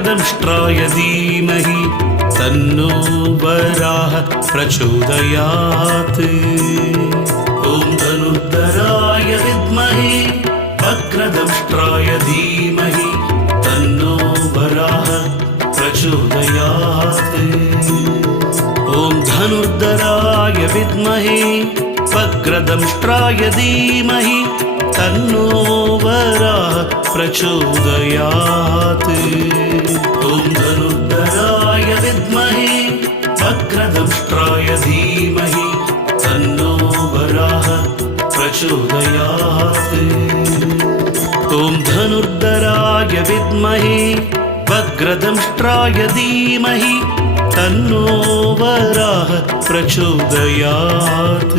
वक्रदंष्ट्राय धीमहि तन्नो वराह प्रचोदयात्। ॐ धनुर्धराय विद्महे वक्रदंष्ट्राय धीमहि तन्नो वराह प्रचोदयात्। ॐ धनुर्धराय विद्महे वक्रदंष्ट्राय धीमहि तन्नो वराह प्रचोदयात्। ॐ धनुर्धराय विद्महे वक्रदंष्ट्राय धीमहि तन्नो वराह प्रचोदयात्। ॐ धनुर्धराय विद्महे वक्रदंष्ट्राय धीमहि तन्नो वराह प्रचोदयात्।